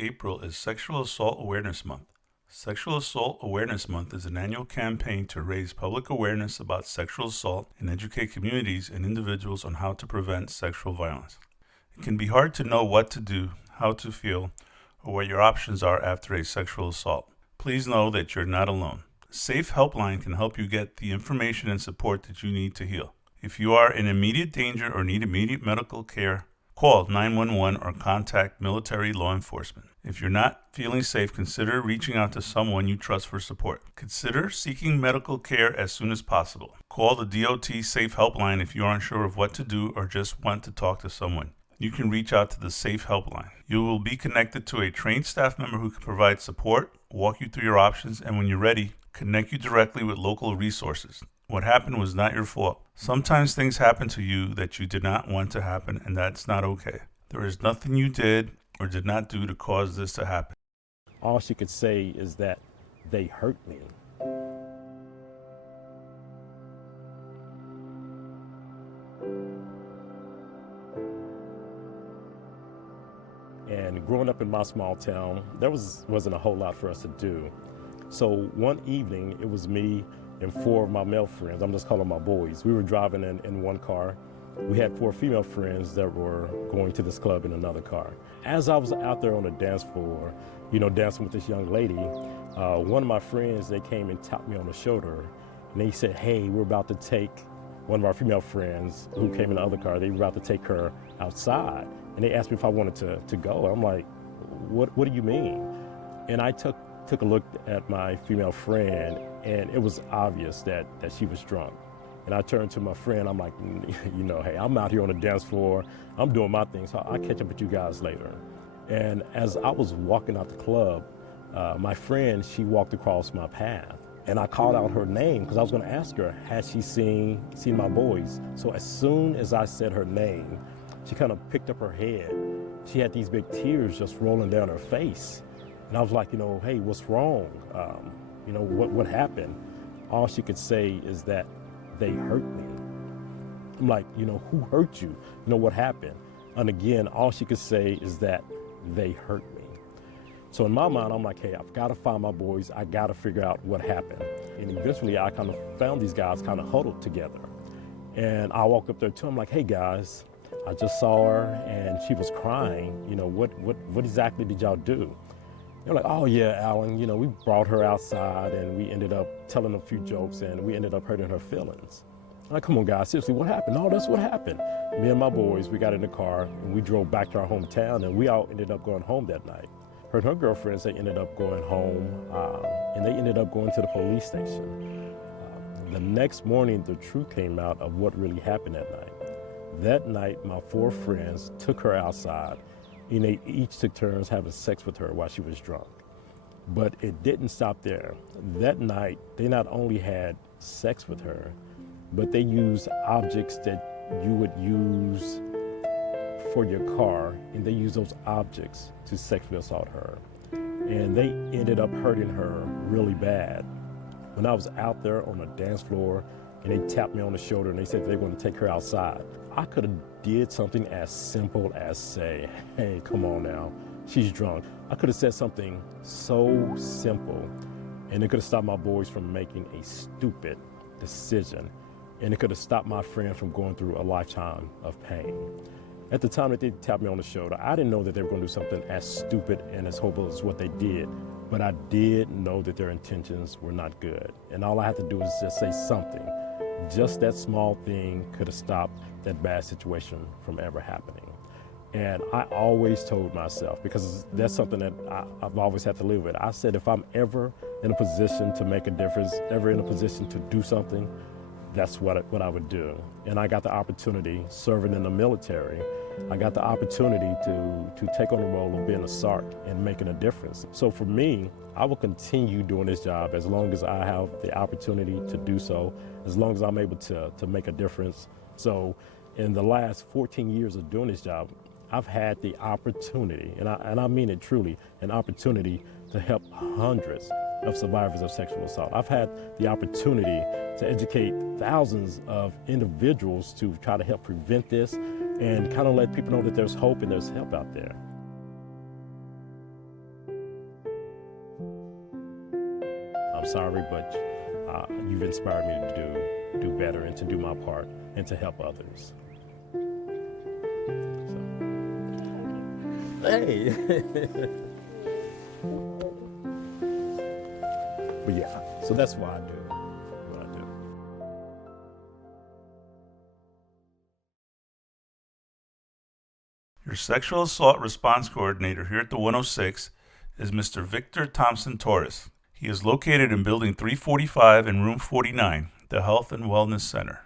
April is Sexual Assault Awareness Month. Sexual Assault Awareness Month is an annual campaign to raise public awareness about sexual assault and educate communities and individuals on how to prevent sexual violence. It can be hard to know what to do, how to feel, or what your options are after a sexual assault. Please know that you're not alone. A safe helpline can help you get the information and support that you need to heal. If you are in immediate danger or need immediate medical care, call 911 or contact military law enforcement. If you're not feeling safe, consider reaching out to someone you trust for support. Consider seeking medical care as soon as possible. Call the DOT Safe Helpline if you're unsure of what to do or just want to talk to someone. You can reach out to the Safe Helpline. You will be connected to a trained staff member who can provide support, walk you through your options, and when you're ready, connect you directly with local resources. What happened was not your fault. Sometimes things happen to you that you did not want to happen, and that's not okay. There is nothing you did or did not do to cause this to happen. All she could say is that they hurt me. And growing up in my small town, there wasn't a whole lot for us to do. So one evening, it was me and four of my male friends. I'm just calling my boys. We were driving in one car. We had four female friends that were going to this club in another car. As I was out there on the dance floor, dancing with this young lady, one of my friends, they came and tapped me on the shoulder, and they said, hey, we're about to take one of our female friends who came in the other car, they were about to take her outside. And they asked me if I wanted to go. I'm like, what do you mean? And I took a look at my female friend, and it was obvious that she was drunk. And I turned to my friend, I'm like, hey, I'm out here on the dance floor, I'm doing my thing, so I'll catch up with you guys later. And as I was walking out the club, my friend, she walked across my path, and I called out her name because I was gonna ask her, had she seen my boys? So as soon as I said her name, she kind of picked up her head. She had these big tears just rolling down her face. And I was like, hey, what's wrong? What happened? All she could say is that they hurt me. I'm like, who hurt you? What happened? And again, all she could say is that they hurt me. So in my mind, I'm like, hey, I've got to find my boys. I got to figure out what happened. And eventually I kind of found these guys kind of huddled together. And I walked up there too. I'm like, hey guys, I just saw her and she was crying. What exactly did y'all do? They're like, oh yeah, Alan, we brought her outside and we ended up telling a few jokes and we ended up hurting her feelings. I'm like, come on guys, seriously, what happened? No, that's what happened. Me and my boys, we got in the car and we drove back to our hometown and we all ended up going home that night. Her and her girlfriends, they ended up going home and they ended up going to the police station. The next morning, the truth came out of what really happened that night. That night, my four friends took her outside and they each took turns having sex with her while she was drunk. But it didn't stop there. That night, they not only had sex with her, but they used objects that you would use for your car, and they used those objects to sexually assault her. And they ended up hurting her really bad. When I was out there on the dance floor, and they tapped me on the shoulder and they said they were going to take her outside, I could have did something as simple as say, hey, come on now, she's drunk. I could have said something so simple, and it could have stopped my boys from making a stupid decision, and it could have stopped my friend from going through a lifetime of pain. At the time that they tapped me on the shoulder, I didn't know that they were going to do something as stupid and as horrible as what they did, but I did know that their intentions were not good. And all I had to do was just say something. Just that small thing could have stopped that bad situation from ever happening. And I always told myself, because that's something that I've always had to live with, I said if I'm ever in a position to make a difference, ever in a position to do something, that's what I would do. And I got the opportunity serving in the military. I got the opportunity to take on the role of being a SARC and making a difference. So for me, I will continue doing this job as long as I have the opportunity to do so, as long as I'm able to make a difference. So in the last 14 years of doing this job, I've had the opportunity, and I mean it truly, an opportunity to help hundreds of survivors of sexual assault. I've had the opportunity to educate thousands of individuals to try to help prevent this and kind of let people know that there's hope and there's help out there. I'm sorry, but you've inspired me to do better and to do my part and to help others. So. Hey. But yeah, so that's why I do what I do. Your sexual assault response coordinator here at the 106 is Mr. Victor Thompson Torres. He is located in Building 345 and Room 49, the Health and Wellness Center.